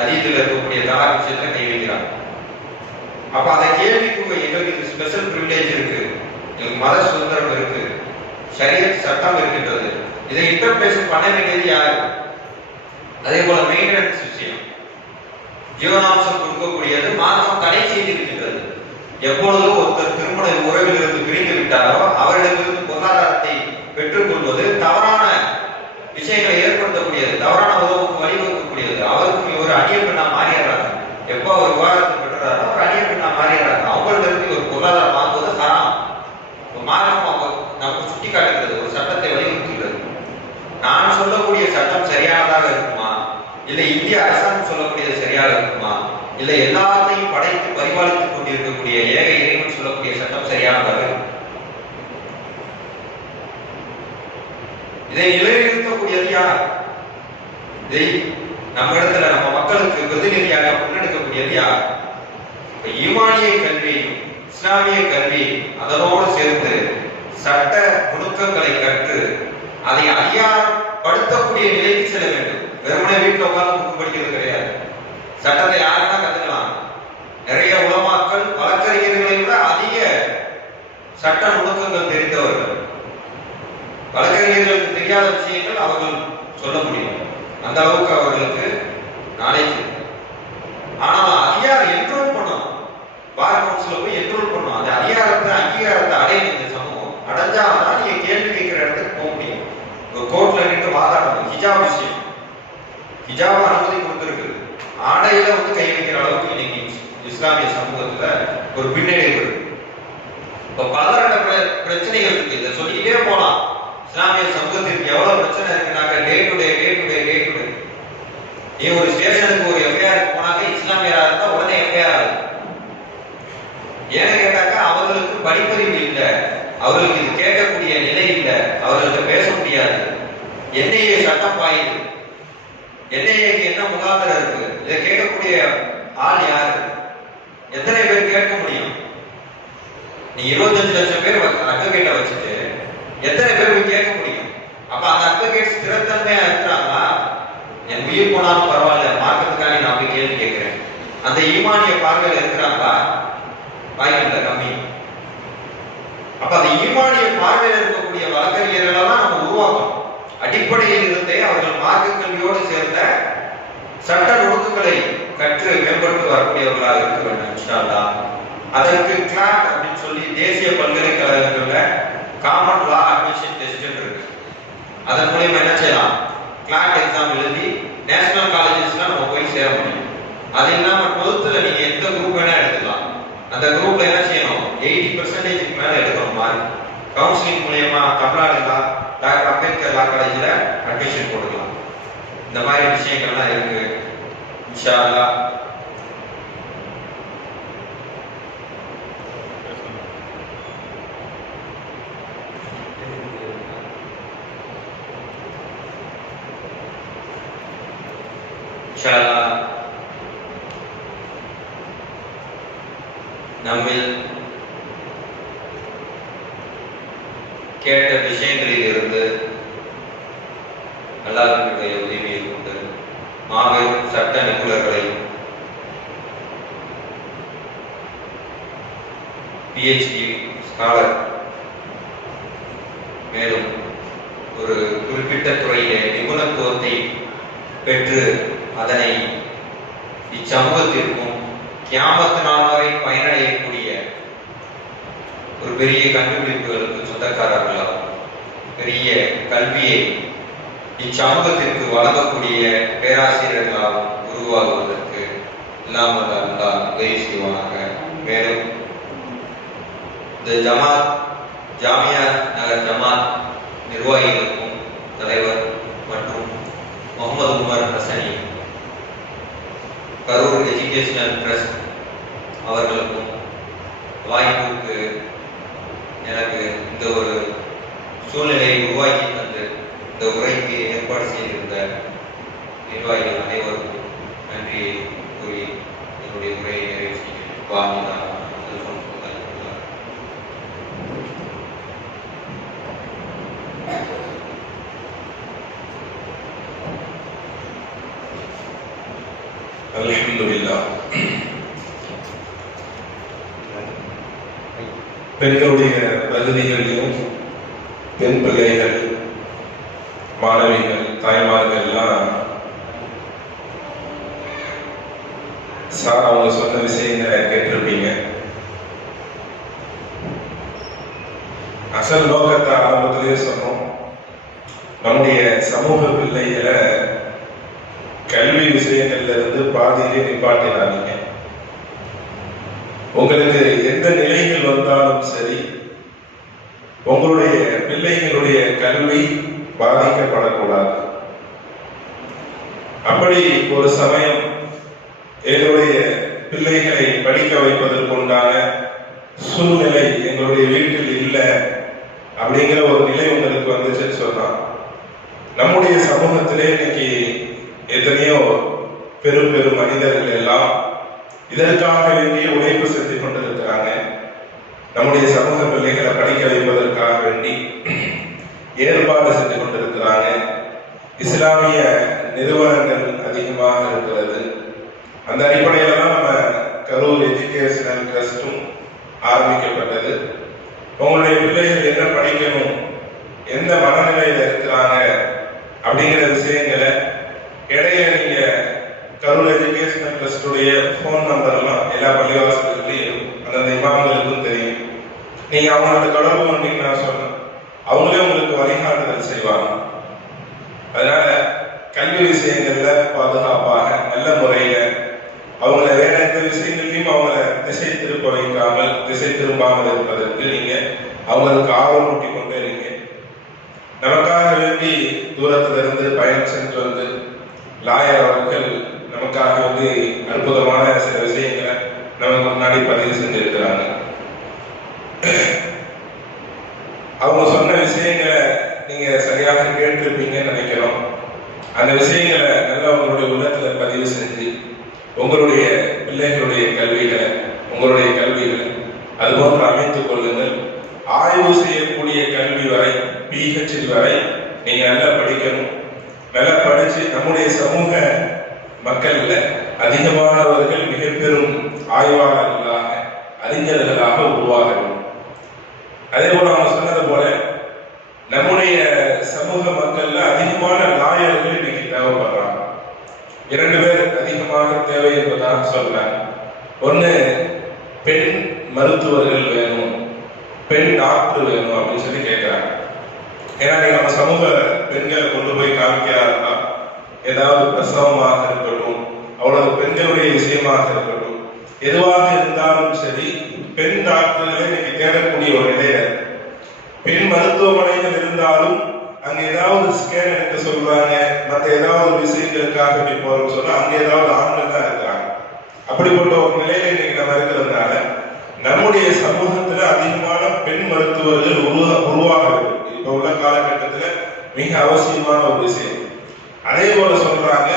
அதீதில் இருக்கக்கூடிய தலாக் விஷயத்துல கை வைக்கிறாங்க. அப்ப அதை கேள்விக்கு எங்களுக்கு ஸ்பெஷல் பிரிவிலேஜ் இருக்கு, எங்களுக்கு மத சுதந்திரம் இருக்கு, ஷரியத் சட்டம் இருக்கின்றது. இதை இன்டர்பிரேஷன் பண்ண வேண்டியது யாரு? அதே போல மெயின்டெனன்ஸ் விஷயம், ஜீவனாம்சம் கொடுக்கக்கூடியது மார்க்கம் தடை செய்திருக்கின்றது. எப்பொழுது ஒருத்தர் திருமண உறவில் இருந்து பிரிந்து விட்டாரோ அவரிடமிருந்து பொருளாதாரத்தை பெற்றுக் கொள்வது தவறான விஷயங்களை ஏற்படுத்தக்கூடியது, தவறான உறவுக்கு வழிவகுக்கக்கூடியது. அவருக்கும் இவர் அந்நிய பெண்ணா மாறிடுறாங்க. எப்போ அவர் விவாதத்தை பெற்றாரோ அவர் அந்நிய பெண்ணா மாறிடுறாங்க. அவங்கள்ட்ட இருந்து ஒரு பொருளாதாரம் வாங்குவது ஹராம். மார்க்கம் அவங்க நமக்கு சுட்டி காட்டுகிறது, ஒரு சட்டத்தை வலியுறுத்துகிறது. நான் சொல்லக்கூடிய சட்டம் சரியானதாக இருக்குமா, இல்லை இந்திய அரசாங்கம் சொல்லக்கூடியது சரியாக இருக்குமா, இல்லை எல்லாத்தையும் படைத்து பரிபாலித்துக் கொண்டிருக்கக்கூடிய ஏக இறைவன் சொல்லக்கூடிய சட்டம் சரியானதாக இருக்கும்? இதை நிலைநிறுத்தக்கூடியது யார்? இதை நம்ம இடத்துல நம்ம மக்களுக்கு பிரதிநிதியாக முன்னெடுக்கக்கூடியது யார்? ஈமானிய கல்வி, இஸ்லாமிய கல்வி அதனோடு சேர்ந்து சட்ட நுணுக்கங்களை கற்று அதை அதிகாரப்படுத்தக்கூடிய நிலைக்கு செல்ல வேண்டும். வெறுமனே வீட்டில் உட்கார்ந்து புக்கு படிக்கிறது கிடையாது. சட்டத்தை யாருன்னா கத்துக்கலாம். நிறைய உலமாக்கள் வழக்கறிஞர்களை விட அதிக சட்ட நுணுக்கங்கள் தெரிந்தவர்கள். வழக்கறிஞர்களுக்கு தெரியாத விஷயங்கள் அவர்கள் சொல்ல முடியும், அந்த அளவுக்கு அவர்களுக்கு நாலேஜ். ஆனால் அதிகாரம் என்ரோல் பண்ணும், பார் கவுன்சில போய் என்ரோல் பண்ணும். அந்த அதிகாரத்தை அங்கீகாரத்தை அடையணும். இந்த சமூகம் அடைஞ்சாதான் நீங்க கேள்வி கேட்கிற இடத்துக்கு போக முடியும். ஒரு கோர்ட்ல நின்று வாதாடணும். ஹிஜாப் விஷயம், ஹிஜாப் அனுமதி கொடுத்திருக்கு, ஆடையில கை வைக்கிற அளவுக்கு இன்னைக்கு இஸ்லாமிய சமூகத்துல ஒரு பின்னடைவு இருக்கு. இப்ப பலதரப்பட்ட பிரச்சனைகள் இருக்கு. இதை சொல்லிக்கிட்டே போலாம். இஸ்லாமிய சமூகத்திற்கு எவ்வளவு பிரச்சனை இருக்குனாக்க டே டு டே. நீ ஒரு ஸ்டேஷனுக்கு ஒரு எஃப்ஐஆர் போனாக்க இஸ்லாமியரா இருந்தா உடனே எஃப்ஐஆர் ஆகும். ஏன்னு கேட்டாக்கா அவர்களுக்கு படிப்பறிவு இல்லை, அவர்களுக்கு இது கேட்கக்கூடிய நிலை இல்லை, அவர்களுக்கு பேச முடியாது. என்ஐஏ சட்டம் பாயுது, என்ஐஏக்கு என்ன முகாந்திரம் இருக்கு, இதை கேட்கக்கூடிய ஆள் யாரு? எத்தனை பேர் கேட்க முடியும்? நீ 25 லட்சம் பேர் அட்வொகேட்டை வச்சுட்டு எத்தனை பேர் போய் கேட்க முடியும்? அப்ப அந்த அட்வொகேட் ஸ்திரத்தன்மையா இருக்கிறாங்களா? என் உயிர் போனாலும் பரவாயில்ல, மார்க்கத்துக்காண்டி நான் போய் கேள்வி கேட்கிறேன், அந்த ஈமானிய பார்வையில் இருக்கிறாங்களா? வாய்ப்பு கம்மி. அப்ப அந்த ஈமானிய பார்வையில் இருக்கக்கூடிய வழக்கறிஞர்களை தான் நம்ம உருவாக்கணும். அடிப்படையில் இருந்தே அவர்கள் மார்க்க கல்வியோடு சேர்ந்த சட்ட நுணுக்கங்களை கற்று மேம்படுத்தி வரக்கூடியவர்களாக இருக்க வேண்டும் இன்ஷா அல்லாஹ். அதற்கு கிளாட் அப்படின்னு சொல்லி தேசிய பல்கலைக்கழகங்கள்ல காமன் லா அட்மிஷன் டெஸ்ட் இருக்கு. அதன் மூலமா என்ன செய்யலாம்? கிளாட் எக்ஸாம் எழுதி நேஷனல் காலேஜஸ்ல நம்ம போய் சேர முடியும். அது இல்லாம 12th நீங்க எந்த குரூப் வேணா எடுத்துக்கலாம். அந்த குரூப்ல என்ன செய்யணும்? 80% மேல எடுக்கணும் மார்க். கவுன்சிலிங் மூலமா தமிழ்நாடு லா, டாக்டர் அம்பேத்கர் லா காலேஜ்ல அட்மிஷன் போட்டுக்கலாம். இந்த மாதிரி விஷயங்கள்லாம் இருக்கு இன்ஷா அல்லாஹ். நம்ம கேட்ட விஷயங்களில் இருந்து அல்லாஹ்வுடைய உதவியை கொண்டு மாபெரும் சட்ட நிபுணர்களை, PhD ஸ்காலர், மேலும் ஒரு குறிப்பிட்ட துறையிலே நிபுணத்துவத்தை பெற்று அதனை இச்சமூகத்திற்கும் கியாமத் நாள் வரை பயனடையக்கூடிய ஒரு பெரிய கண்டுபிடிப்புகளுக்கு சொந்தக்காரர்களாகும், பெரிய கல்வியை இச்சமூகத்திற்கு வழங்கக்கூடிய பேராசிரியர்களாகவும் உருவாகுவதற்கு இல்லாமல் அல்லாஹ் உதவி செய்வானாக. மேலும் இந்த ஜமாத், ஜாமியா நகர் ஜமாத் நிர்வாகிகளுக்கும் தலைவர் மற்றும் Mohammed Umar ஹசனி, Karur educational trust அவர்களுக்கும் வாய்ப்புக்கு எனக்கு இந்த ஒரு சூழ்நிலையை உருவாக்கி தந்து இந்த உரைக்கு ஏற்பாடு செய்திருந்த நிர்வாகிகள் அனைவருக்கும் நன்றியை கூறி என்னுடைய உரையை நிறைவு செய்கிறேன். அல்ஹம்துலில்லாஹ். பெண்களுடைய பகுதிகளிலும் பெண் பிள்ளைகள், மாணவிகள், தாய்மார்கள் எல்லாம் அவங்க சொன்ன விஷயங்களை கேட்டிருப்பீங்க. அசல் நோக்கத்தை ஆரம்பத்திலேயே சொன்னோம். நம்முடைய சமூக பிள்ளைகளை கல்வி விஷயங்கள்ல இருந்து பாதியிலே நிப்பாட்டினாங்க. உங்களுக்கு எந்த நிலைகள் வந்தாலும் சரி, உங்களுடைய பிள்ளைகளுடைய கல்வி பாதிக்கப்படக்கூடாது. அப்படி ஒரு சமயம் எங்களுடைய பிள்ளைகளை படிக்க வைப்பதற்குண்டான சூழ்நிலை எங்களுடைய வீட்டில் இல்லை அப்படிங்கிற ஒரு நிலை உங்களுக்கு வந்துச்சுன்னு சொன்னா, நம்முடைய சமூகத்திலே இன்னைக்கு எத்தனையோ பெரும் பெரும் மனிதர்கள் எல்லாம் இதற்காக வேண்டிய உழைப்பு செஞ்சு கொண்டிருக்கிறாங்க. நம்முடைய சமூக பிள்ளைகளை படிக்க வைப்பதற்காக வேண்டி ஏற்பாடு செஞ்சு கொண்டிருக்கிறாங்க. இஸ்லாமிய நிறுவனங்கள் அதிகமாக இருக்கிறது. அந்த அடிப்படையில தான் நம்ம கரூர் எஜுகேஷனல் ட்ரஸ்டும் ஆரம்பிக்கப்பட்டது. உங்களுடைய பிள்ளைகள் என்ன படிக்கணும், எந்த மனநிலையில இருக்கிறாங்க அப்படிங்கிற விஷயங்களை இடையில நீங்க கரூர் எஜுகேஷனல் ட்ரஸ்டுடைய போன் நம்பர் எல்லாம் எல்லா பள்ளிவாசல்களையும் அந்தந்த இமாம்களுக்கும் தெரியும். நீங்க அவங்களோட தொடர்பு கொண்டீங்கன்னா சொன்ன அவங்களே உங்களுக்கு வழிகாட்டுதல் செய்வாங்க. அதனால கல்வி விஷயங்கள்ல பாதுகாப்பாக நல்ல முறையில அவங்கள வேற எந்த விஷயங்களையும் அவங்கள திசை திருப்ப வைக்காமல், திசை திரும்பாமல் இருப்பதற்கு நீங்க அவங்களுக்கு ஆர்வம் ஊட்டி கொண்டே இருங்க. நமக்காக வேண்டி தூரத்துல இருந்து பயணம் சென்று வந்து லாயர் அவர்கள் நமக்காக வந்து அற்புதமான சில விஷயங்களை நமக்கு முன்னாடி பதிவு செஞ்சிருக்கிறாங்க. அவங்க சொன்ன விஷயங்களை நீங்க சரியாக கேட்டிருப்பீங்கன்னு நினைக்கிறோம். அந்த விஷயங்களை நல்லா உங்களுடைய உள்ளத்துல பதிவு செஞ்சு உங்களுடைய பிள்ளைகளுடைய கல்விகளை, உங்களுடைய கல்விகளை அதுபோன்று அமைத்துக் கொள்ளுங்கள். ஆய்வு செய்யக்கூடிய கல்வி வரை, PhD வரை நீங்க நல்லா படிக்கணும். நல்லா படிச்சு நம்முடைய சமூக மக்கள்ல அதிகமானவர்கள் மிக பெரும் ஆய்வாளர்களாக, அறிஞர்களாக உருவாகணும். அதே போல அவங்க சொன்னது போல நம்முடைய சமூக மக்கள்ல அதிகமான லாயர்கள் இன்னைக்கு தேவைப்படுறாங்க. 2 பேர் அதிகமாக தேவை என்பதாக சொல்றாங்க. ஒண்ணு, பெண் மருத்துவர்கள் வேணும், பெண் டாக்டர் வேணும் அப்படின்னு சொல்லி கேட்கிறாங்க. ஏன்னா நீங்க நம்ம சமூக பெண்களை கொண்டு போய் காமிக்கிறார்களா, ஏதாவது பிரசவமாக இருக்கட்டும், அவ்வளவு பெண்களுடைய விஷயமாக இருக்கட்டும், எதுவாக இருந்தாலும் சரி பெண் டாக்டர்களை இன்னைக்கு தேடக்கூடிய ஒரு நிலையில, பெண் மருத்துவமனைகள் இருந்தாலும் அங்க ஏதாவது ஸ்கேன் எடுக்க சொல்றாங்க, மற்ற ஏதாவது விஷயங்களுக்காக இப்படி போறோம்னு சொன்னா அங்க ஏதாவது ஆண்கள் தான் இருக்கிறாங்க. அப்படிப்பட்ட ஒரு நிலையில இன்னைக்கு நம்ம இருக்கிறதுனால நம்முடைய சமூகத்துல அதிகமான பெண் மருத்துவர்கள் உருவாக இருக்கு. இப்ப உள்ள காலகட்டத்துல மிக அவசியமான ஒரு விஷயம். அதே போல சொல்றாங்க,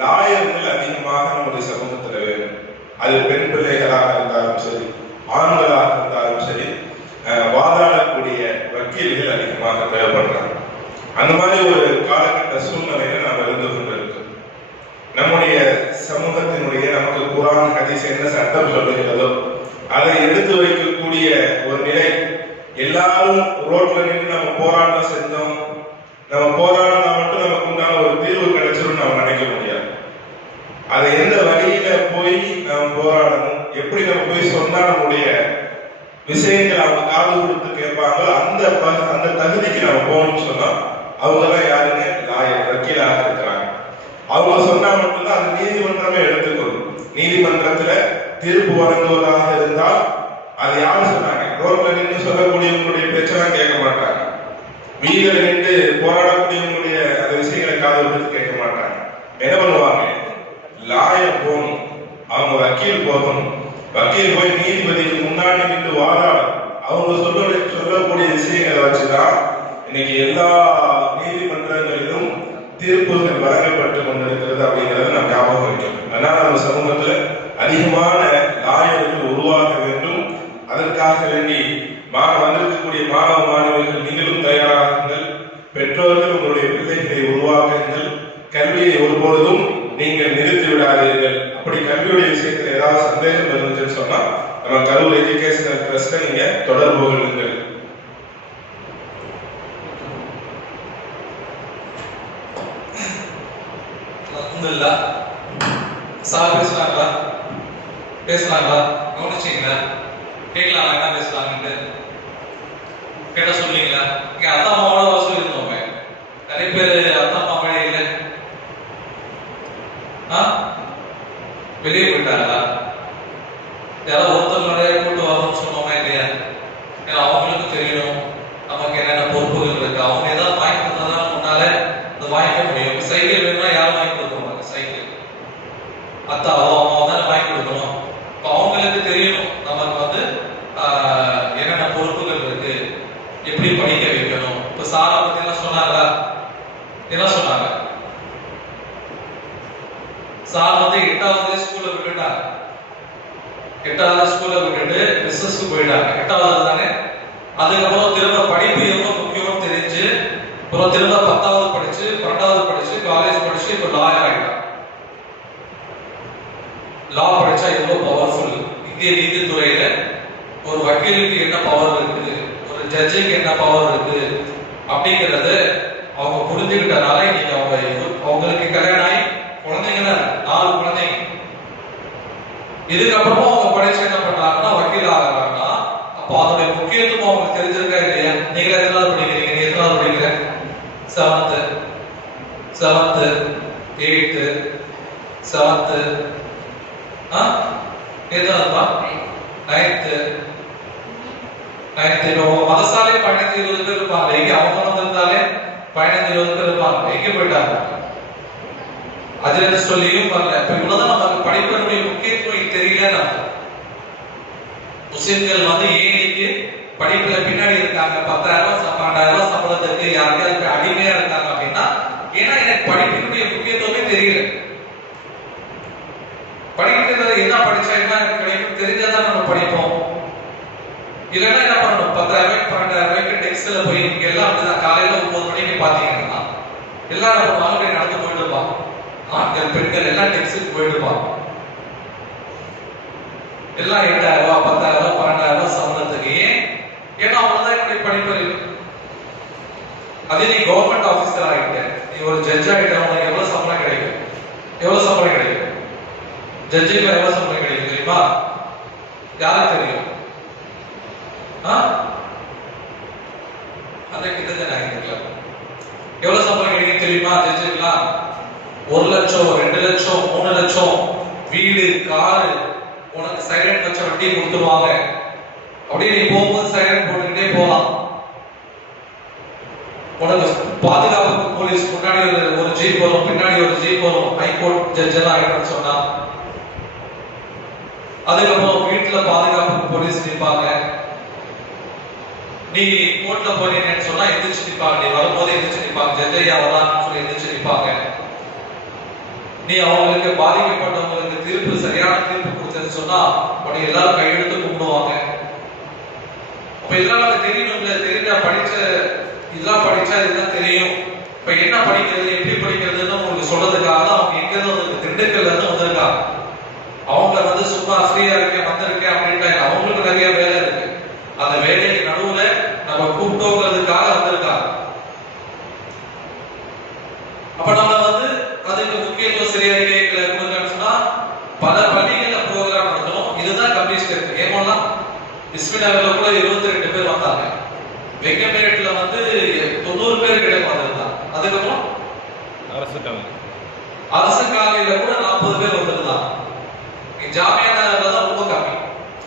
லாயர்கள் அதிகமாக நம்முடைய சமூகத்துல வேணும். அது பெண் பிள்ளைகளாக இருந்தாலும் சரி, ஆண்களாக இருந்தாலும் சரி, வாதாடக்கூடிய வக்கீல்கள் அதிகமாக தேவைப்படுறாங்க. அந்த மாதிரி ஒரு காலகட்ட சூழ்நிலையில நாம் இருந்து கொண்டிருக்கோம். நம்முடைய சமூகத்தினுடைய நமக்கு குர்ஆன் ஹதீஸ் என்ன சட்டம் சொல்லுகிறதோ அதை எடுத்து வைக்கக்கூடிய ஒரு நிலை. எல்லாரும் ரோட்ல நின்று நம்ம போராட்டம் செஞ்சோம், நம்ம போராடினா மட்டும் நமக்கு உண்டான ஒரு தீர்வு கிடைச்சிடும் நம்ம நினைக்க முடியாது. அதை எந்த வழியில போய் நாம் போராடணும், எப்படி நம்ம போய் சொன்னா நம்முடைய விஷயங்கள் அவங்க காது கொடுத்து கேட்பாங்க, அந்த தகுதிக்கு நம்ம போகணும்னு சொன்னா அவங்க தான் யாருங்க, லாயர், வக்கீலாக இருக்கிறாங்க. அவங்க சொன்னா மட்டும்தான் அது நீதிமன்றமே எடுத்துக்கொள்ளும். நீதிமன்றத்துல தீர்ப்பு வழங்குவதாக இருந்தால் அது யாரு சொன்னாங்க, ரோட்ல நின்று சொல்லக்கூடியவங்களுடைய பிரச்சனை கேட்க மாட்டாங்க, வீதியில நின்று போராடக்கூடியவங்களுடைய அந்த விஷயங்களை காது கொடுத்து கேட்க மாட்டாங்க. என்ன பண்ணுவாங்க, லாயர் போகணும், அவங்க வக்கீல் போகணும், வக்கீல் போய் நீதிபதிக்கு முன்னாடி நின்று வாதாடும். அவங்க சொல்லக்கூடிய விஷயங்களை வச்சுதான் இன்னைக்கு எல்லா நீதிமன்றங்களிலும் தீர்ப்புகள் வழங்கப்பட்டு கொண்டிருக்கிறது அப்படிங்கறத நம்ம ஞாபகம் வைக்கணும். அதனால நம்ம சமூகத்துல அதிகமான லாயர்கள் உருவாக வேண்டும். அதற்காக வேண்டி வந்திருக்கக்கூடிய மாணவ மாணவிகள் நீங்களும் தயாராகுங்கள். பெற்றோர்கள் உங்களுடைய பிள்ளைகளை உருவாக்குங்கள். கல்வியை ஒருபொழுதும் நீங்கள் நிறுத்தி விடாதீர்கள். அப்படி கல்வியுடைய விஷயத்துல ஏதாவது சந்தேகம் இருந்துச்சுன்னு சொன்னா நம்ம கரூர் எஜுகேஷனல் ட்ரஸ்ட்டை நீங்க தொடர்பு கொள்ளுங்கள். சார் பேசுறாங்களா? பேசுறாங்களா? கவனிச்சீங்களா? கேட்கலாம் என்ன பேசுறாங்கன்னு கேட்ட சொல்லுவீங்களா? இங்க அத்தா அம்மாவோட வசூல் இருந்தோம். நிறைய பேர் அத்தா அம்மா மழை இல்லை, வெளியே போயிட்டாங்களா? யாராவது ஒருத்தர் நிறைய கூட்டு வரணும்னு சொன்னோமா இல்லையா? ஏன்னா அவங்களுக்கு தெரியணும் நமக்கு என்னென்ன பொறுப்புகள் இருக்கு. அவங்க ஏதாவது வாங்கி கொடுத்தாதான் முன்னால அது வாங்கிக்க முடியும். சைக்கிள் வேணும்னா யாரும் வாங்கி கொடுக்க மாட்டாங்க. சைக்கிள் அத்தாவோ அம்மாவோ தானே வாங்கி கொடுக்கணும். இப்போ அவங்களுக்கு தெரியணும் நமக்கு வந்து என்னென்ன பொறுப்புகள் இருக்கு, எப்படி படிக்க வைக்கணும். இப்போ சாரை பத்தி எல்லாம் சொன்னாங்களா? என்ன சொன்னாங்க? சார் வந்து 8வது ஸ்கூல்ல விட்டுட்டாங்க. 8வது ஸ்கூல்ல விட்டுட்டு பிசினஸ்க்கு போயிட்டாங்க. 8வது தானே. அதுக்கப்புறம் திரும்ப படிப்பு எவ்வளவு முக்கியம்னு தெரிஞ்சு அப்புறம் திரும்ப 10வது படிச்சு 12வது படிச்சு காலேஜ் படிச்சு இப்போ லாயர் ஆயிட்டாங்க. லா படிச்சா எவ்வளவு பவர்ஃபுல். இந்திய நீதித்துறையில ஒரு வக்கீலுக்கு என்ன பவர் இருக்குது, ஒரு ஜட்ஜுக்கு என்ன பவர் இருக்கு அப்படிங்கறது அவங்க புரிஞ்சுக்கிட்டனால இன்னைக்கு அவங்களுக்கு கல்யாணம் ஆகி குழந்தைங்க 4 குழந்தைங்க. இதுக்கப்புறமா அவங்க படிச்சு என்ன பண்றாங்கன்னா வக்கீல் ஆகிறாங்கன்னா அப்போ அதோடைய முக்கியத்துவம் அவங்களுக்கு தெரிஞ்சிருக்கா இல்லையா? நீங்க எத்தனாவது படிக்கிறீங்க? நீ எத்தனாவது படிக்கிற? 7th 8th 7th எத்தனாவதுப்பா? 9th. இப்போ மதசாலே 15-20 பேர் இருப்பாங்க. எங்க அவங்க வந்திருந்தாலே 15-20 பேர் இருப்பாங்க. எங்க போயிட்டாங்க? அதுல சொல்லியும் வரல. இப்ப இவ்வளவுதான் நமக்கு படிப்பினுடைய முக்கியத்துவம் தெரியல. முஸ்லிம்கள் வந்து ஏழைக்கு படிப்புல பின்னாடி இருக்காங்க. 10,000 12,000 சம்பளத்துக்கு யாருக்காவது அடிமையா இருக்காங்க அப்படின்னா ஏன்னா எனக்கு படிப்பினுடைய முக்கியத்துவமே தெரியல. படிக்கிறது என்ன படிச்சா என்ன கிடைக்கும் தெரிஞ்சாதான் நம்ம படிப்போம். இல்லைன்னா என்ன பண்ணணும்? 10,000 12,000 டெக்ஸ்ட்ல போய் எல்லாம் அப்படிதான். காலையில 9 மணிக்கு பாத்தீங்கன்னா எல்லாம் நம்ம வாழ்க்கை நடந்து போயிட்டு இருப்பாங்க. ஆண்கள் பெண்கள் எல்லாம் டெக்ஸ்டுக்கு போயிடுவாங்க. எல்லாம் 8,000 10,000 12,000 சம்பளத்துக்கு. ஏன்னா அவங்கதான் என்னுடைய படிப்பறிவு. அதே நீ கவர்மெண்ட் ஆபீசர் ஆகிட்ட, நீ ஒரு ஜட்ஜ் ஆகிட்ட, உனக்கு எவ்வளவு சம்பளம் கிடைக்கும்? எவ்வளவு சம்பளம் கிடைக்கும்? ஜட்ஜுக்கு எவ்வளவு சம்பளம் கிடைக்கும் தெரியுமா? யாருக்கு தெரியும்? அன்றைக்கு எவ்வளவு சம்பளம் கிடைக்கும் தெரியுமா? ஜட்ஜுக்குலாம் 1 லட்சம் 2 லட்சம் 3 லட்சம் வீடு காரு உனக்கு சைலண்ட் வச்ச வட்டி கொடுத்துருவாங்க. அப்படியே நீ போகும்போது சைலண்ட் போட்டுக்கிட்டே போகலாம். உனக்கு பாதுகாப்பு போலீஸ் முன்னாடி ஒரு ஜீப் வரும், பின்னாடி ஒரு ஜீப் வரும். ஹைகோர்ட் ஜட்ஜ் எல்லாம் ஆயிட்டோம்னு சொன்னா அதுக்கப்புறம் வீட்டுல பாதுகாப்பு போலீஸ் நிற்பாங்க. நீ கோர்ட்ல போனீங்கன்னு சொன்னா எந்திரிச்சு நிற்பாங்க. நீ வரும்போது எந்திரிச்சு நிற்பாங்க. ஜட்ஜையா வரான்னு சொல்லி எந்திரிச்சு நிற்பாங்க. நீ அவங்களுக்கு பாதிக்கப்பட்டவங்களுக்கு தீர்ப்பு சரியான தீர்ப்பு கொடுத்தேன்னு சொன்னா உடனே எல்லாரும் கையெழுத்து கும்பிடுவாங்க. அப்ப இதெல்லாம் நமக்கு தெரியணும்ல. தெரிஞ்சா படிச்ச இதெல்லாம் படிச்சா இதுதான் தெரியும். இப்ப என்ன படிக்கிறது எப்படி படிக்கிறதுன்னு உங்களுக்கு சொல்றதுக்காக தான் அவங்க எங்க இருந்து வந்து திண்டுக்கல்ல இருந்து வந்திருக்காங்க. அவங்க வந்து சும்மா ஃப்ரீயா இருக்கேன் வந்திருக்கேன் அப்படின்ட்டு அவங்களுக்கு நிறைய வேலை இருக்கு. அந்த வேலைக்கு நடுவுல நம்ம கூப்பிட்டோங்கிறதுக்காக வந்திருக்காங்க. அப்ப நம்ம வந்து அதுக்கு முக்கியத்துவம் சரியா கேட்கல கொடுக்கணும்னு சொன்னா பல பள்ளிகள்ல ப்ரோக்ராம் நடத்தணும். இதுதான் கம்மி ஸ்டெப். ஏமோலாம் பிஸ்மில்லாஹ்ல கூட 22 பேர் வந்தாங்க. வெங்கமேட்ல வந்து 90 பேர் கிட்ட வந்திருந்தாங்க. அதுக்கப்புறம் அரசு காலையில கூட 40 பேர் வந்திருந்தாங்க. ஜாமியா நகர்ல தான் ரொம்ப கம்மி.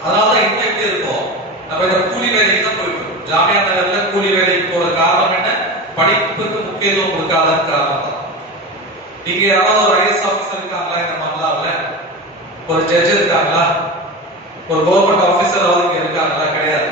அதனாலதான் இங்க எப்படி இருக்கும், நம்ம இந்த கூலி வேலைக்கு தான் போயிட்டு இருக்கோம். ஜாமியா நகர்ல கூலி வேலைக்கு போற காரணம் என்ன? படிப்புக்கு முக்கியத்துவம் கொடுக்காத காரணம் தான். நீங்க யாராவது ஒரு ஐஎஸ் ஆபீசர் இருக்காங்களா இந்த மங்களாவில? ஒரு ஜட்ஜ் இருக்காங்களா? ஒரு கவர்மெண்ட் ஆபீசர் இருக்காங்களா? கிடையாது.